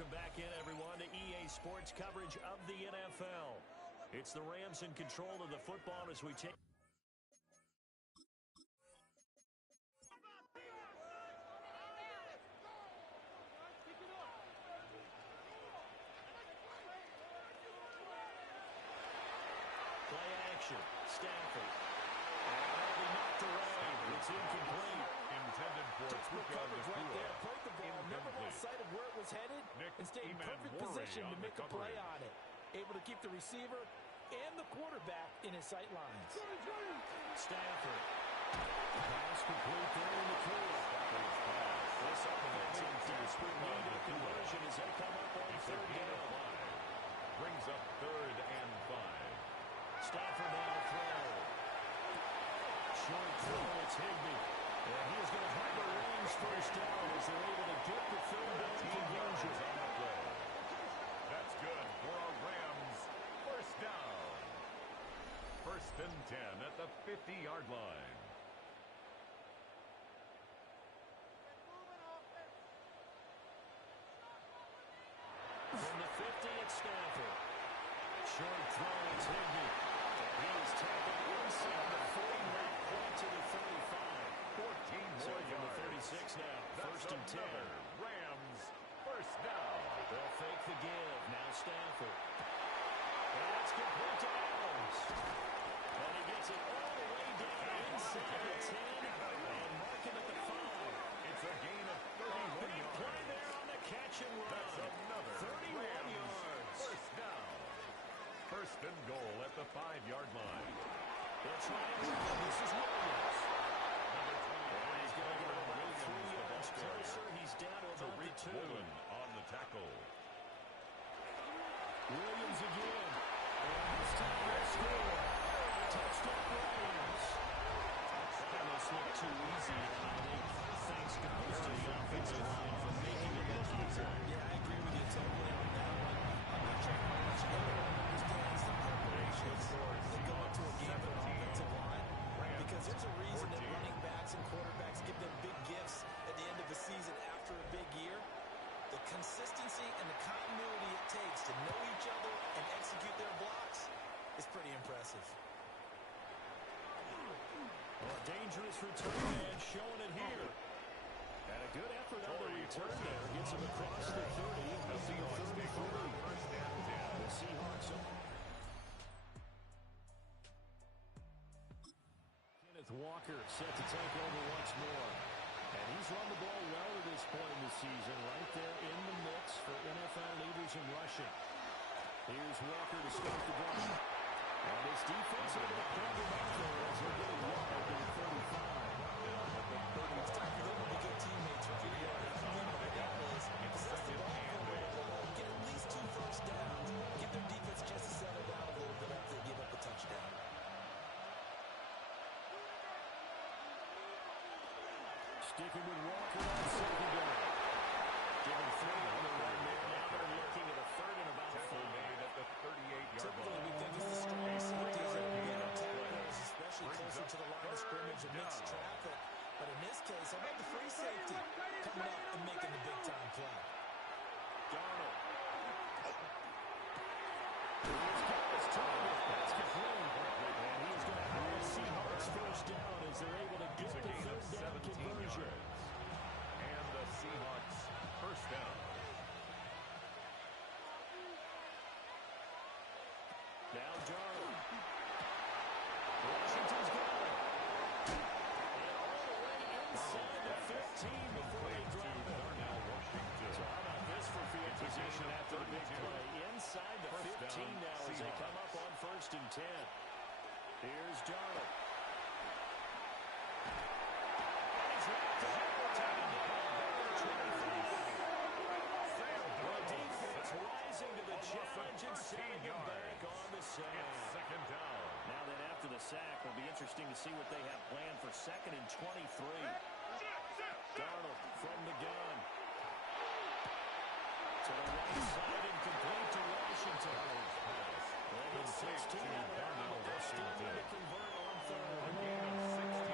Welcome back in, everyone, to EA Sports coverage of the NFL. It's the Rams in control of the football as we take... Play action. Stafford. And that'll be knocked away. It's incomplete. Intended for coverage right there. Played the ball, never lost sight of where it was headed, and stayed in perfect position to make a play on it. Able to keep the receiver and the quarterback in his sight lines. Stafford. Pass complete there in the corner. This offense in desperate need of conversion as they come up on third down. Brings up 3rd and 5. Stafford now to throw. Short throw, it's Higbee. And he is going to have the Rams first down as they're able to get the third down conversion. That's good for a Rams first down. 1st and 10 at the 50-yard line. From the 50, it's Stafford. Short throw, it's Higbee. And he is tackled inside the 40-yard point to the 35. 14 So more from the yards. 36 now, That's 1st and 10. Rams first down. They'll fake the give. Now Stafford. That's complete to Adams. And he gets it all the way down inside the 10 and mark him at the 5. It's a gain of 31 Big yards. play there on the catch and run. That's another 31 Rams yards. first down. 1st and goal at the 5-yard line. They're trying to run. This is Williams. He's going to go about 3 yards closer. He's down to about the 2. On the tackle. Williams again. And this time they score. Touchdown Rams. That must look too easy. I think thanks goes to the offensive line for making it look easy. Yeah, I agree with you totally on that one. I'm not sure how much everyone understands the preparations that go into a game for an offensive line. Because there's a reason that running backs and quarterbacks give them big gifts at the end of the season after a big year. The consistency and the continuity it takes to know each other and execute their blocks is pretty impressive. Well, a dangerous return man showing it here. And a good effort on the return there. Gets him across the 30. The Seahawks take over 1st and 10. The Seahawks up. Kenneth Walker set to take over once more. And he's run the ball well at this point in the season, right there in the mix for NFL leaders in rushing. Here's Walker to start the drive. And his defense able to plug him up there as they're getting wide to the 35. It's time for them to be good teammates with you. What I mean by that is possess the ball for a little while, get at least 2 first downs, give their defense just to settle down a little bit after they give up a touchdown. Sticking with Walker on 2nd down. Giving 3 on the run there. Now they're looking at a 3rd and about 4. At the 38-yard Typically, line. we think it's the strong safeties that are being tackles, especially closer to the line of scrimmage amidst traffic. But in this case, how about the free safety coming up and making the big-time play? Darnold. Here's target. That's complete. And he's going to have the Seahawks first down as they're able to get the 3rd down conversion. And the Seahawks first down. Now Darnold. Washington's got it. And all the way inside the 15 before they drop it. So how about this for field position after the big play? Inside the 15 now as they come up on 1st and 10. Here's Darnold. And he's wrapped around. Taken down by the 23. The defense rising to the challenge and setting him back on the sack. It's 2nd down. Now then after the sack, it'll be interesting to see what they have planned for 2nd and 23. Darnold from the gun. To the right side and complete to Washington. And it's 16 out of Darnold. They're still going to convert on 3rd.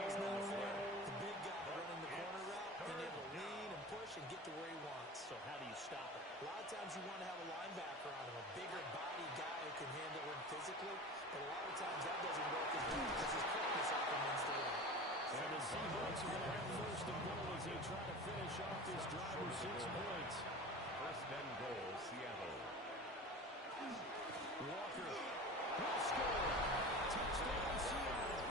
It's not fair. The big guy running the corner route, being able to lean and push and get to where he wants. So how do you stop it? A lot of times you want to have a linebacker on him, a bigger body guy who can handle him physically, but a lot of times that doesn't work as well because his quickness often wins the way. And the Seahawks are going to have first and goal as they try to finish off this drive with 6 points. First and goal, Seattle. Walker will score. Touchdown, Seattle.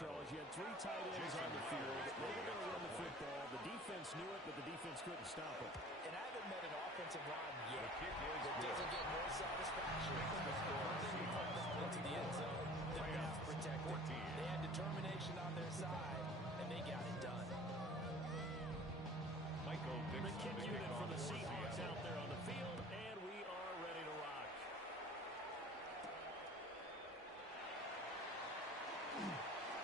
Charles, you had 3 tight ends on the field. They were going to run the football. The defense knew it, but the defense couldn't stop it. And I haven't met an offensive line yet that doesn't get more satisfaction running the football into the end zone than pass protected. They had determination on their side, and they got it done. The kick unit for the Seahawks out there on the field, and we are ready to rock.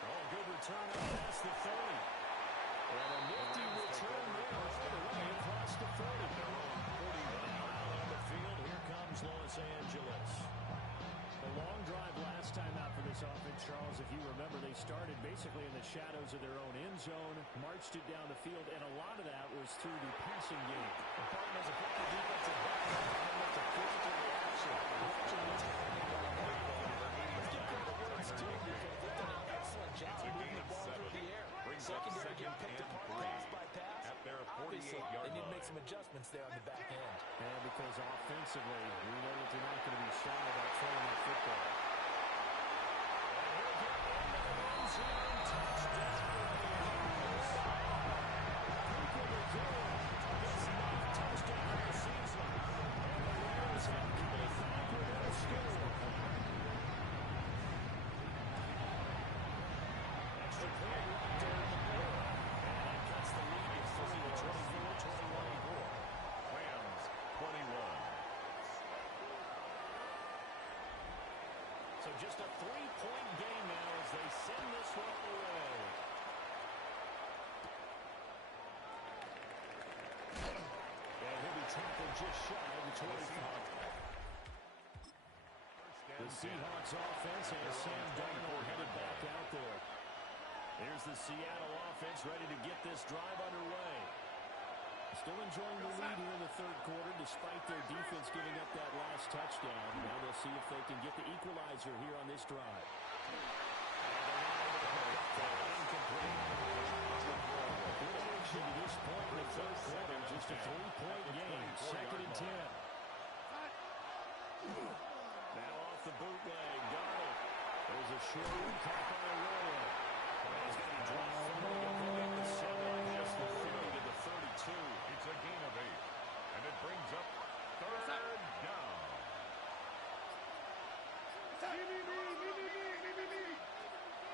Oh, good return up past the 30. And a nifty return there all the way across the 40. 41 mile on the field. Here comes Los Angeles. A long drive last time out for this offense, Charles. If you remember, they started basically in the shadows of their own end zone, marched it down the field, and a lot of that was through the passing game. The partners of the defensive back with the physical reaction. Watching what's happening on the football. Let's give credit where it's due because they've done an excellent job moving the ball through the air. Secondary getting picked apart pass by pass. At their 48-yard line. They need to make line. some adjustments there on the back end. And because offensively, we know that they're not going to be shy about throwing that football. And he'll get into the end zone. Touchdown. Puka Nacua, his 9th touchdown of the season. And the Rams have come back with a score. Extra point right there in the middle. And that cuts the lead to 30-24, 21-4. Rams, 21. So just a 3-point game now as they send this one away. And he'll be tackled just shy of the 25. The Seahawks offense and Sam Darnold headed back out there. Here's the Seattle offense ready to get this drive underway. Still enjoying the lead here in the 3rd quarter despite their defense giving up that last touchdown. Now they'll see if they can get the equalizer here on this drive. Incomplete. Good action to this point in the 3rd quarter. Just a 3-point game. 2nd and 10. Now off the bootleg. Darnold. There's a short caught by a roller. He's going to be dropped from the 7. Just the 30 to the 32. It's a gain of 8. And it brings up 3rd down.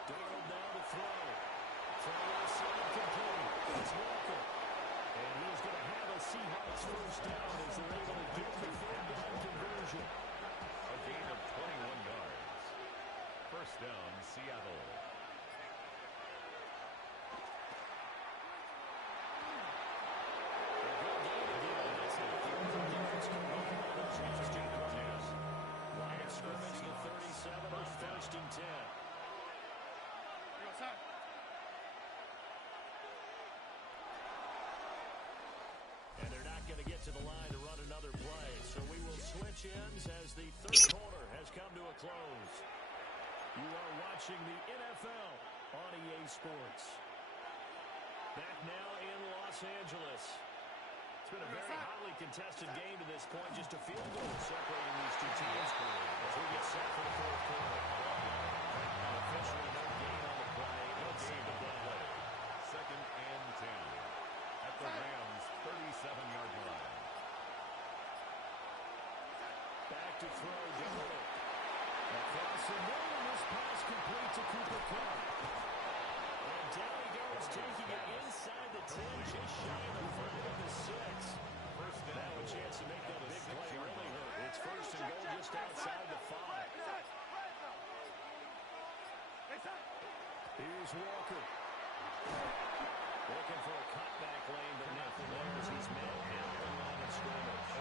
Darnold now to throw. Throw is incomplete. It's Walker. And he's going to have a Seahawks first down as they're able to get the 3rd down conversion. A gain of 21 yards. First down, Seattle. Line of scrimmage to 37 on 1st and 10. And they're not going to get to the line to run another play. So we will switch ends as the 3rd quarter has come to a close. You are watching the NFL on EA Sports. Back now in Los Angeles. It's been a very hotly contested game to this point. Just a field goal separating these two teams as we get set for the 4th quarter. Officially no gain on the play. Let's see the play. 2nd and 10. At the Rams' 37-yard line. Back to throw, Darnold. Across the middle, this pass complete to Cooper Kupp. And down he goes, taking it inside the 10, just shy of the 5 of the 6. First down. Now a chance to make that big play really hurt. It's 1st and goal just outside the 5. Here's Walker. Looking for a cutback lane, but nothing there as he's manhandled the line of scrimmage.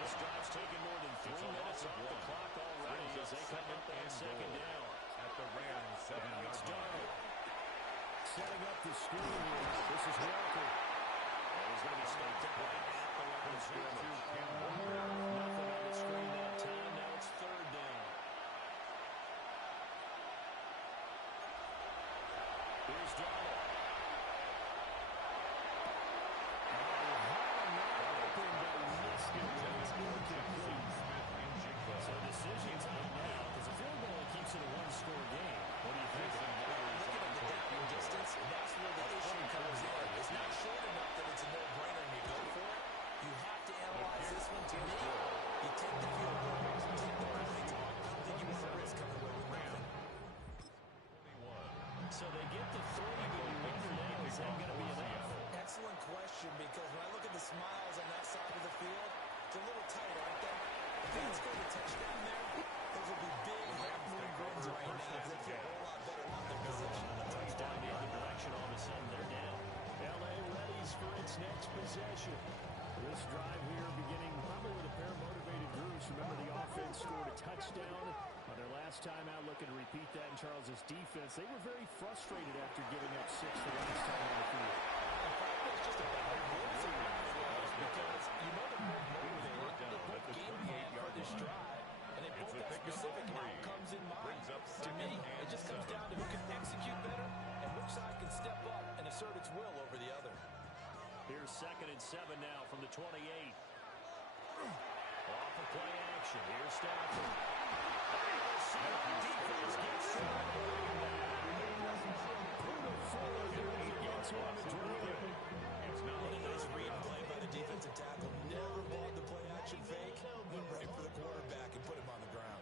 This drive's taken more than 3 minutes off the clock already as they come up on 2nd down. At the Rams' 7-yard line. Setting up the screen here. This is Walker. He's going to be stopped right at the line of scrimmage. Nothing on the screen that time. Now it's third down. Here's Donald. So decision time now, because a field goal keeps it a one-score game. What do you think? Looking at the down distance, that's where the issue comes in. It's not short enough that it's a no-brainer and you go for it. You have to analyze this one. To me, you take the field goal, take the points. I don't think you want to risk coming away with nothing. So they get the 3, but you wonder now, is that going to be enough? Excellent question, because when I look at the smiles on that side of the field, they're a little tight, aren't they? If they score a touchdown there, those will be big, half-moon grins right now. They feel a whole lot better about their position. A touchdown the other direction, all of a sudden they're down. L.A. readies for its next possession. This drive here beginning probably with a pair of motivated groups. Remember, the offense scored a touchdown on their last time out, looking to repeat that in Charles's defense. They were very frustrated after giving up 6 the last time on the field. It's just a bad because you know they're both motivated. They both game plan for this drive, and they both have specific outcomes in mind. To me, it just comes down to who can execute better and which side can step up and assert its will over the other. Here's 2nd and 7 now from the 28. Off of play action. Here's Stafford. Defense gets to him. Put him forward there to get to him and drive it. It's not a nice read play by the defensive tackle. Never bought the play action fake. Went right for the quarterback and put him on the ground.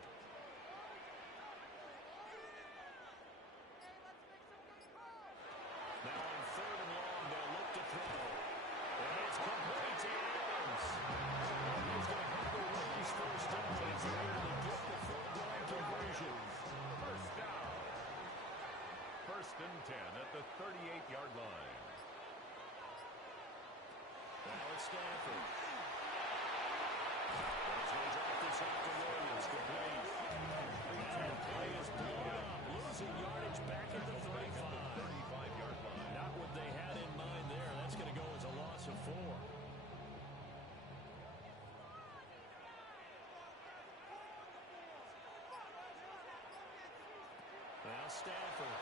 Now on 3rd and long, they'll look to throw. And it's complete to Adams. He's going to have the Rams first down. He's able to get the field goal conversion. First down. 1st and 10 at the 38-yard line. Now it's Stafford. And he's going to drop this off to Williams. Complete. And the play is blown up. Losing yardage back at the 35. 35-yard line. Not what they had in mind there. That's going to go as a loss of 4. Now Stafford.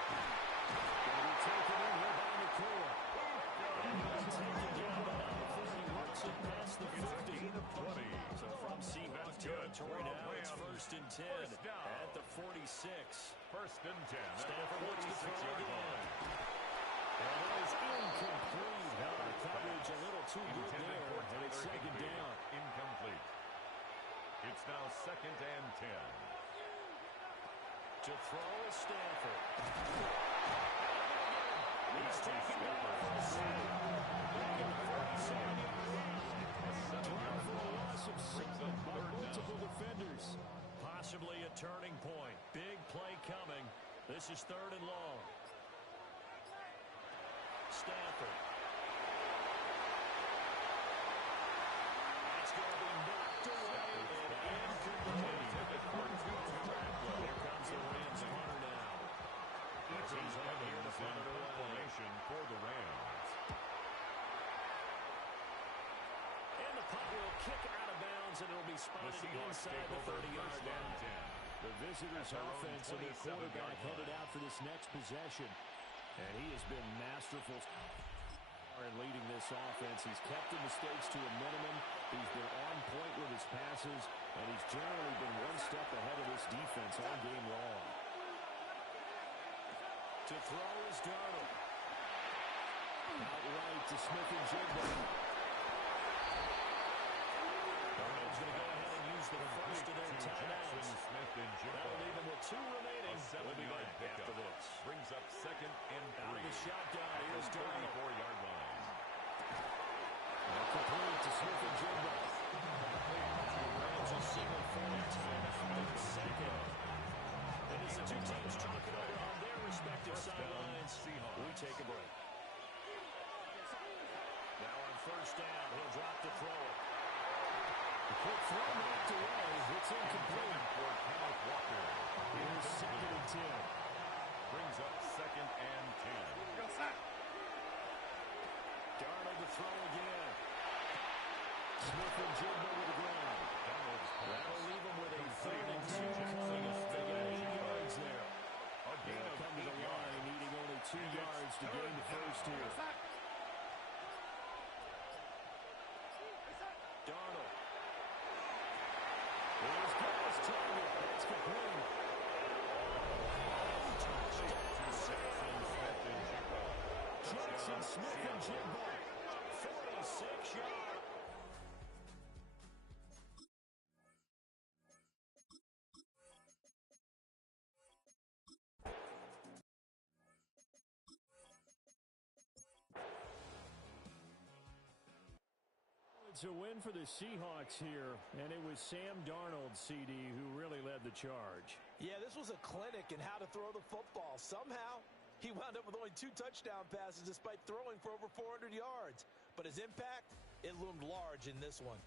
Going to be taken in here by McCoy. And he'll take it down, but not before he works it past the 50. So from Seahawks territory now, it's 1st and 10 at the 46. 1st and 10 Stafford looks to throw yard again. line. And it is incomplete. The coverage a little too good Intended there, for and it's Tyler 2nd Higbee. down. Incomplete. It's now 2nd and 10. To throw is Stafford. He's taken down for the save. Back at the 47-yard line. Drive for a loss of 7 by multiple defenders. Possibly a turning point. Big play coming. This is 3rd and long. Stafford. That's going to be knocked away and incomplete. Here comes the Rams punter now. He's on here to punt it away. Formation for the Rams. And the punt will kick out of bounds, and it'll be spotted inside the 30-yard line. The visitors' offense and their quarterback headed out for this next possession. And he has been masterful in leading this offense. He's kept the mistakes to a minimum. He's been on point with his passes, and he's generally been one step ahead of this defense all game long. To throw is Darnold. Out right to Smith-Njigba. The Rams going to go ahead and use the first of their timeouts. That'll leave them with 2 remaining. We'll be back after this. Brings up 2nd and 3. Out of the shotgun, here's Darnold. 34-yard line. Complete to Smith-Njigba. Rams will signal for a timeout in the 2nd. And as the 2 teams talk it over on their respective sidelines, we take a break. Now on 1st down, he'll drop to throw it. The quick throw knocked away. It's incomplete. For Kenneth Walker. Here's 2nd and 10. Brings up 2nd and 10. 2 yards to gain the first here. Darnold. Here's Gall's target. That's complete. Jackson Smith and Jigba. 46 yards. It's a win for the Seahawks here, and it was Sam Darnold, CD, who really led the charge. Yeah, this was a clinic in how to throw the football. Somehow, he wound up with only 2 touchdown passes despite throwing for over 400 yards. But his impact, it loomed large in this one.